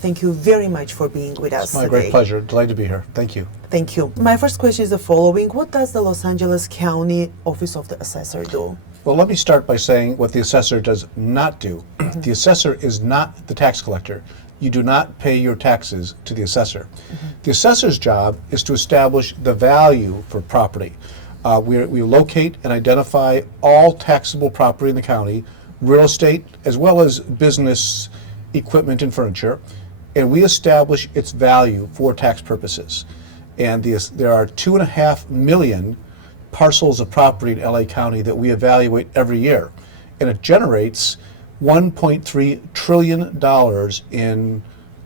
Thank you very much for being with us It's my today. great pleasure. Delighted to be here. Thank you. Thank you. My first question is the following. What does the Los Angeles County Office of the Assessor do? Well, let me start by saying what the assessor does not do. The assessor is not the tax collector. You do not pay your taxes to the assessor. The assessor's job is to establish the value for property. We locate and identify all taxable property in the county, real estate, as well as business equipment and furniture, and we establish its value for tax purposes. And there are 2.5 million parcels of property in LA County that we evaluate every year, and it generates $1.3 trillion in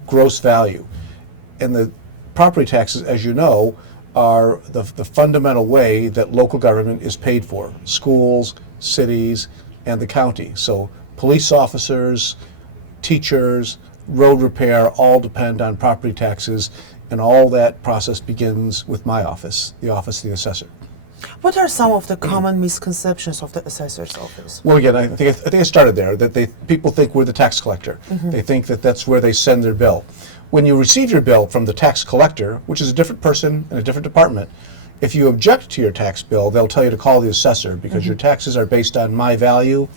gross value. And the property taxes, as you know, are the fundamental way that local government is paid for: schools, cities, and the county. So police officers, teachers, road repair all depend on property taxes, and all that process begins with my office, the Office of the Assessor. What are some of the common misconceptions of the assessor's office? Well, again, I think I started there, that people think we're the tax collector. They think that that's where they send their bill. When you receive your bill from the tax collector, which is a different person in a different department, if you object to your tax bill, they'll tell you to call the assessor, because your taxes are based on my value,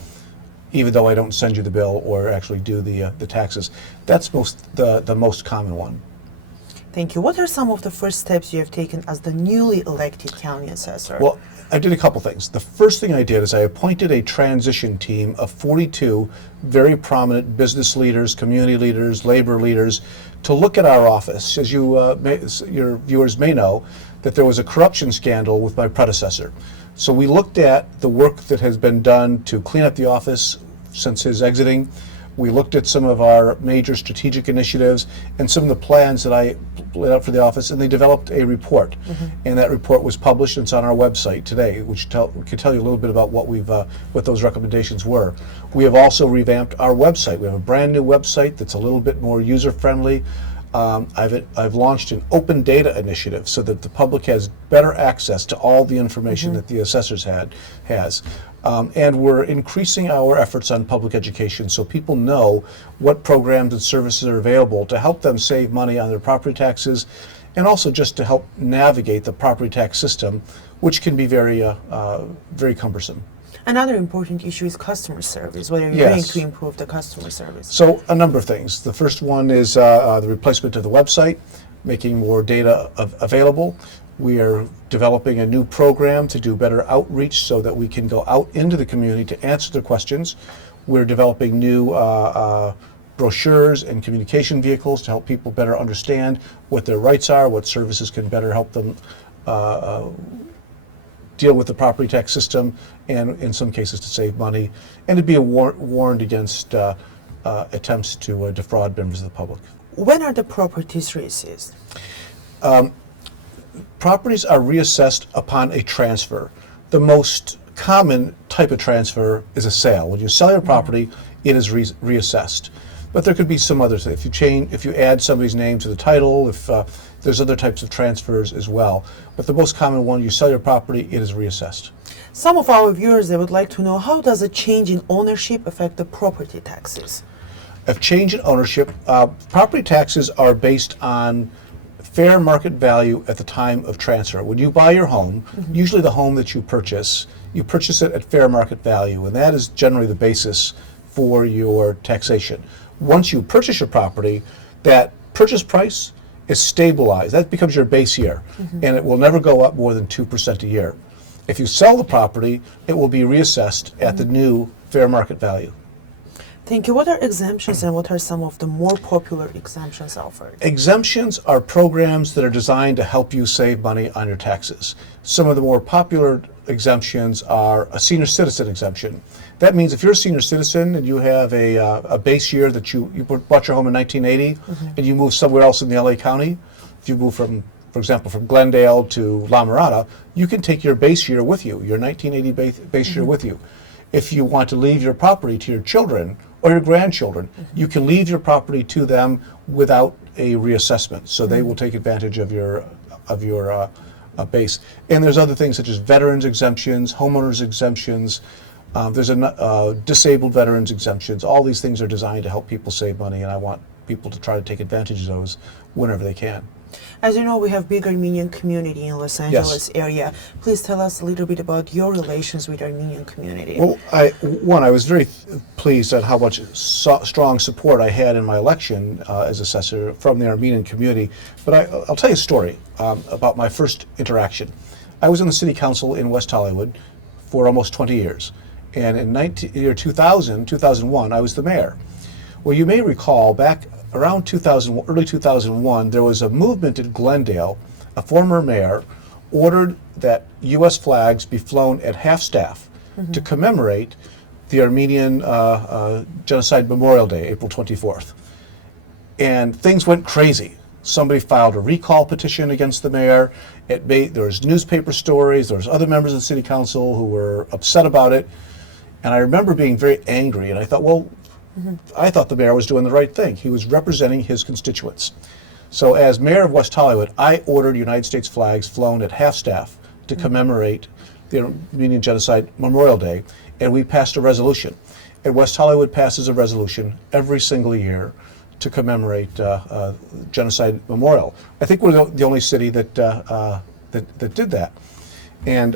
even though I don't send you the bill or actually do the taxes. That's the most common one. Thank you. What are some of the first steps you have taken as the newly elected county assessor? Well, I did a couple things. The first thing I did is I appointed a transition team of 42 very prominent business leaders, community leaders, labor leaders to look at our office. As your viewers may know, that there was a corruption scandal with my predecessor. So we looked at the work that has been done to clean up the office since his exiting. We looked at some of our major strategic initiatives and some of the plans that I laid out for the office, and they developed a report. And that report was published, and it's on our website today, which can tell you a little bit about what those recommendations were. We have also revamped our website. We have a brand new website that's a little bit more user-friendly. I've launched an open data initiative so that the public has better access to all the information that the assessors has. And we're increasing our efforts on public education so people know what programs and services are available to help them save money on their property taxes, and also just to help navigate the property tax system, which can be very cumbersome. Another important issue is customer service. What are you doing to improve the customer service? So a number of things. The first one is the replacement of the website, making more data available. We are developing a new program to do better outreach so that we can go out into the community to answer their questions. We're developing new brochures and communication vehicles to help people better understand what their rights are, what services can better help them deal with the property tax system, and in some cases to save money, and to be warned against attempts to defraud members of the public. When are the properties reassessed? Properties are reassessed upon a transfer. The most common type of transfer is a sale. When you sell your property, it is reassessed. But there could be some others. If you add somebody's name to the title, if there's other types of transfers as well. But the most common one, you sell your property, it is reassessed. Some of our viewers, they would like to know, how does a change in ownership affect the property taxes? A change in ownership, property taxes are based on fair market value at the time of transfer. When you buy your home, usually the home that you purchase it at fair market value, and that is generally the basis for your taxation. Once you purchase your property, that purchase price is stabilized. That becomes your base year, and it will never go up more than 2% a year. If you sell the property, it will be reassessed at the new fair market value. Thank you. What are exemptions, and what are some of the more popular exemptions offered? Exemptions are programs that are designed to help you save money on your taxes. Some of the more popular exemptions are a senior citizen exemption. That means if you're a senior citizen and you have a base year that you bought your home in 1980 and you move somewhere else in the LA County, if you move from, for example, from Glendale to La Mirada, you can take your base year with you, your 1980 base year with you. If you want to leave your property to your children or your grandchildren, you can leave your property to them without a reassessment. So they will take advantage of your base. And there's other things such as veterans exemptions, homeowners exemptions. There's disabled veterans exemptions. All these things are designed to help people save money, and I want people to try to take advantage of those whenever they can. As you know, we have big Armenian community in Los Angeles area. Please tell us a little bit about your relations with Armenian community. Well, I was very pleased at how much strong support I had in my election as assessor from the Armenian community. But I'll tell you a story about my first interaction. I was in the city council in West Hollywood for almost 20 years. And in 2001, I was the mayor. Well, you may recall back around 2000, early 2001, there was a movement in Glendale. A former mayor ordered that U.S. flags be flown at half-staff to commemorate the Armenian Genocide Memorial Day, April 24th. And things went crazy. Somebody filed a recall petition against the mayor. There was newspaper stories. There was other members of the city council who were upset about it. And I remember being very angry. And I thought, well, I thought the mayor was doing the right thing. He was representing his constituents. So as mayor of West Hollywood, I ordered United States flags flown at half-staff to commemorate the Armenian Genocide Memorial Day, and we passed a resolution. And West Hollywood passes a resolution every single year to commemorate Genocide Memorial. I think we're the only city that did that. And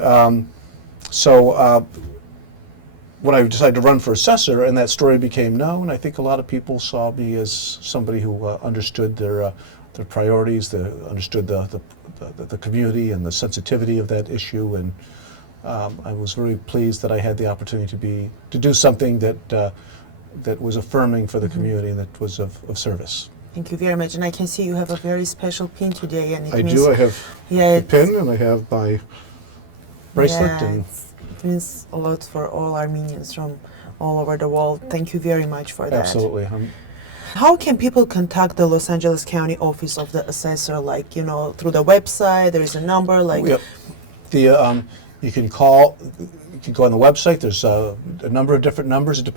when I decided to run for assessor and that story became known, I think a lot of people saw me as somebody who understood their priorities, understood the community and the sensitivity of that issue, and I was very pleased that I had the opportunity to do something that was affirming for the community and that was of service. Thank you very much. And I can see you have a very special pin today. And I do. I have the pin and I have my bracelet. Yeah, and it means a lot for all Armenians from all over the world. Thank you very much for that. Absolutely. How can people contact the Los Angeles County Office of the Assessor? Like, through the website, there is a number, like... Yep. You can call, you can go on the website, there's a number of different numbers. It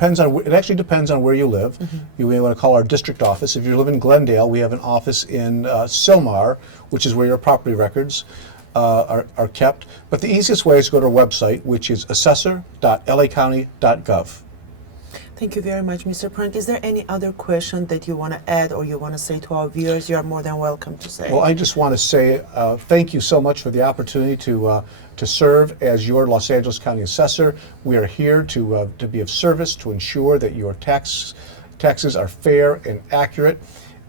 actually depends on where you live. You may want to call our district office. If you live in Glendale, we have an office in Sylmar, which is where your property records are kept. But the easiest way is to go to our website, which is assessor.lacounty.gov. Thank you very much, Mr. Prank. Is there any other question that you want to add or you want to say to our viewers? You are more than welcome to say. Well, I just want to say thank you so much for the opportunity to serve as your Los Angeles County Assessor. We are here to be of service, to ensure that your taxes are fair and accurate,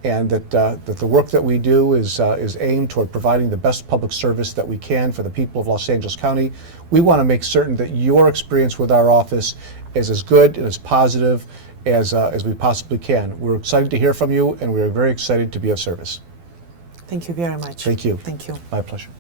and that the work that we do is aimed toward providing the best public service that we can for the people of Los Angeles County. We want to make certain that your experience with our office is as good and as positive as we possibly can. We're excited to hear from you, and we're very excited to be of service. Thank you very much. Thank you. Thank you. My pleasure.